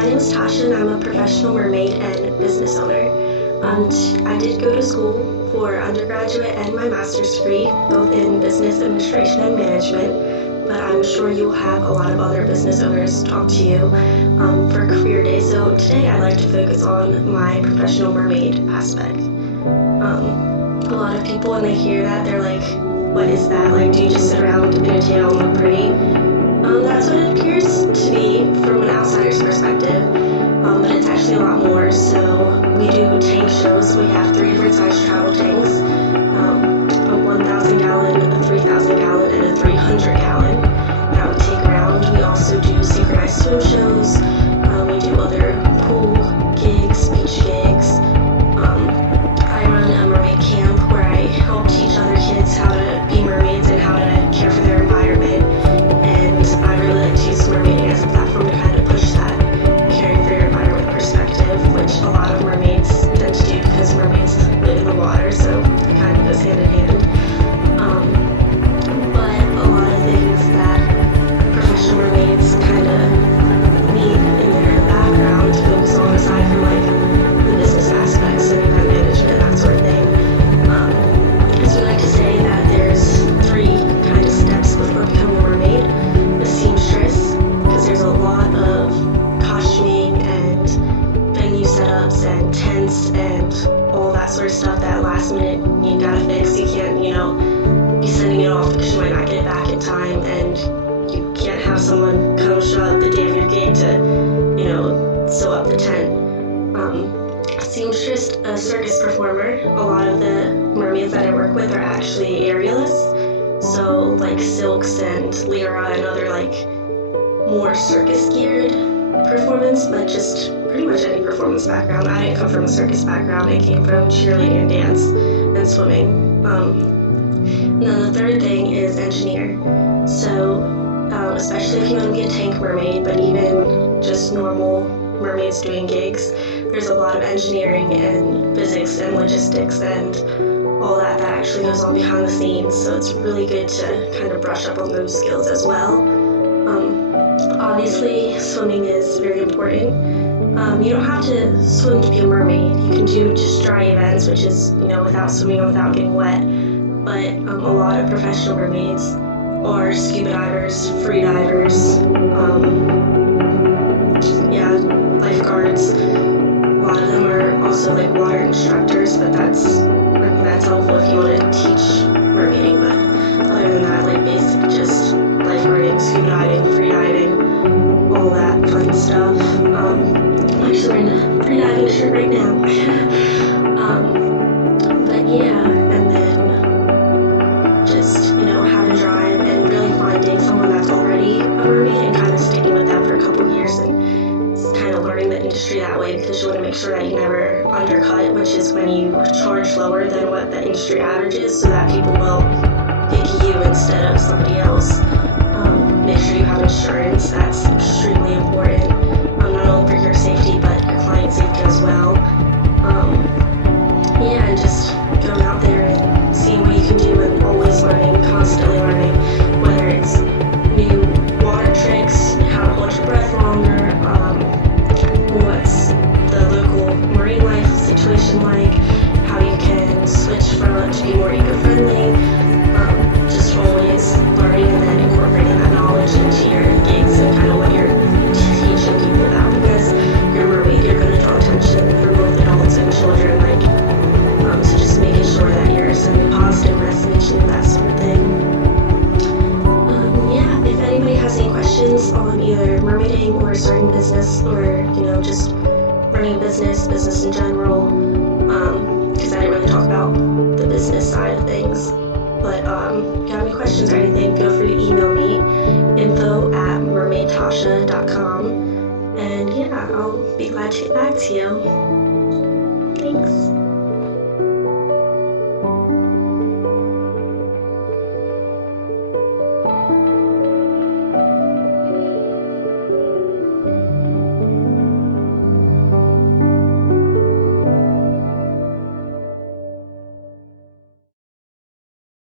My name is Tasha and I'm a professional mermaid and business owner. I did go to school for undergraduate and my master's degree, both in business administration and management, but I'm sure you'll have a lot of other business owners talk to you for career day. So today I'd like to focus on my professional mermaid aspect. A lot of people, when they hear that, they're like, what is that? Like, do you just sit around in a tail and look pretty? That's what it appears to be from an outsider's perspective, but it's actually a lot more. So we do tank shows. We have 3 different size travel tanks, a 1,000 gallon, a 3,000 gallon, and a 300 gallon that we take around. We also do synchronized swim shows. We do other pool gigs, beach gigs. I run a mermaid camp where I help teach other kids how to be mermaids and how to care for their environment. And I really like to use mermaiding as a platform to kind of push that caring for your environment perspective, which a lot of mermaids tend to do because mermaids live in the water, so it kind of goes hand in hand. But a lot of things that professional mermaids kind of need in their background to focus on, aside from like the business aspects and event management and that sort of thing, is we like to say that there's 3 kind of steps before becoming a mermaid. The seamstress, because there's a lot of costuming and venue setups and tents and all that sort of stuff that last minute you gotta fix. You can't, be sending it off because you might not get it back in time, and you can't have someone come show up the day of your gig to, sew up the tent. Seamstress, a circus performer. A lot of the mermaids that I work with are actually aerialists. So like silks and lyra and other like more circus geared performance, but just pretty much any performance background. I didn't come from a circus background. I came from cheerleading and dance and swimming. And then the third thing is engineer. So especially if you want to be a tank mermaid, but even just normal mermaids doing gigs, there's a lot of engineering and physics and logistics and all that actually goes on behind the scenes, so it's really good to kind of brush up on those skills as well. Obviously, swimming is very important. You don't have to swim to be a mermaid. You can do just dry events, which is, without swimming or without getting wet. But a lot of professional mermaids are scuba divers, free divers, lifeguards. A lot of them are also like water instructors, but that's helpful if you want to teach mermaiding. But other than that, like basic just lifeguarding, scuba diving, free diving, all that fun stuff. I'm actually wearing a free diving shirt right now. But yeah, and then just, how to drive and really finding someone that's already a mermaid and kind of sticking with that for a couple years and kind of learning the industry that way, because you want to make sure that you never undercut, which is when you charge lower than what the industry average is, so that people will pick you instead of somebody else. Make sure you have insurance. That's extremely important, not only for your safety but your client safety as well. And just going out there and seeing what you can do and always learning, constantly learning, whether it's new water tricks, how to hold your breath longer, what's the local marine life situation like, how you can switch from it to be more eco-friendly, just always learning and then incorporating that knowledge into your gigs and kind of what you're teaching people about, because you're a mermaid, you're going to draw attention for both adults and children, so just making sure that you're sending a positive message and that sort of thing. If anybody has any questions on either mermaiding or starting a business or, just running a business in general, because I didn't really talk about the business side of things. But if you have any questions or anything, feel free to email me, info@mermaidtasha.com. And I'll be glad to get back to you. Thanks.